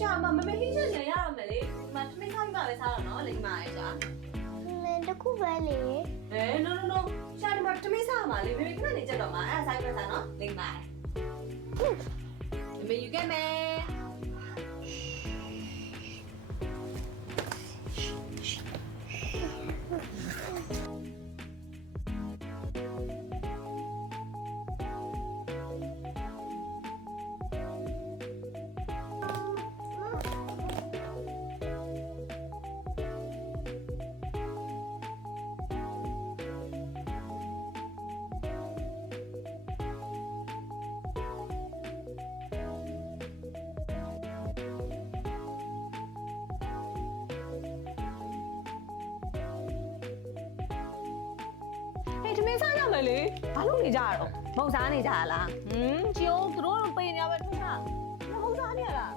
ရှာမမဟင်းချက်နေရအောင်မယ်လေဒီမှာသမီးခိုင်းပါပဲစားတော့နော်လိမ့်ပါရဲ့ရှာတခုပဲလေ no ရှာဒီမှာသမီးစားမှာလေမေမေခဏနေကြတော့မှာအဲ့ဒါဆိုင်ပဲစားနော်လိမ့်ပါမေယူခဲ့မယ်သမီးစားရမယ်လေဘာလို့နေကြရတော့မဟုတ်စားနေကြလားကျိုးသူတို့ပိန်နေပဲထွန်းတာမဟုတ်စားနေရလား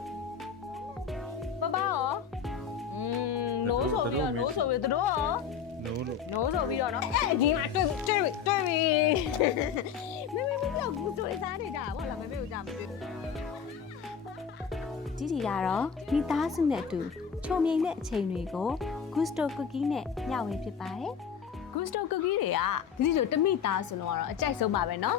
ပပရောနိုးဆိုပြီးတော့နိုးဆိုပြီးသူတို့ရောနိုးဆိုပြီးတော့နော်ဒီမှာတွေ့ပြီမေကြောက်ဘူးဆိုရစားနေကြတာဟုတ်လားမေကိုကြားမတွေ့ဒီကတော့မိသားစုနဲ့အတူချုံမြိန်တဲ့အချိန်တွေကို Gusto Cookie နဲ့ညဝေဖြစ်ပါတယ်Gusto Cookie တွေကဒီလိုတမိသားဆိုတော့အကြိုက်ဆုံးပါပဲเนาะ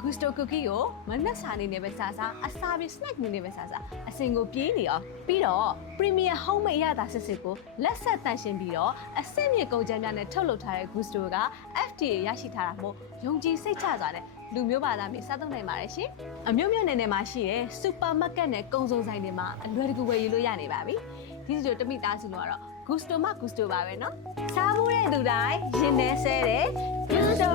Gusto Cookie ကိုမနက်စာနေနဲ့ပဲစားအစာပြေ snack နေနဲ့ပဲစားအစင်ကိုပြေးနေရောပြီးတော့ Premier Homemade ရတာစစ်ကိုလက်ဆက်တန်ရှင်ပြီးတော့အဆင့်မြေကုန်ကြမ်းများနဲ့ထုတ်လုပ်ထားတဲ့ Gusto က FDA ရရှိထားတာမို့ယုံကြည်စိတ်ချစွာနဲ့လူမျိုးဘာသာမျိုးစားသုံးနိုင်ပါတယ်ရှင်အမျိုးမျိုးနယ်မှာရှိတဲ့ supermarket နဲ့ကုန်စုံဆိုင်တွေမှာအလွယ်တကူဝယ်ယူလို့ရနေပါပြီဒီလိုတမိသားစုတော့Gusto ပါပဲเนาะစားမှုတဲ့သူတိုင်းရင်ထဲဆဲတယ် Gusto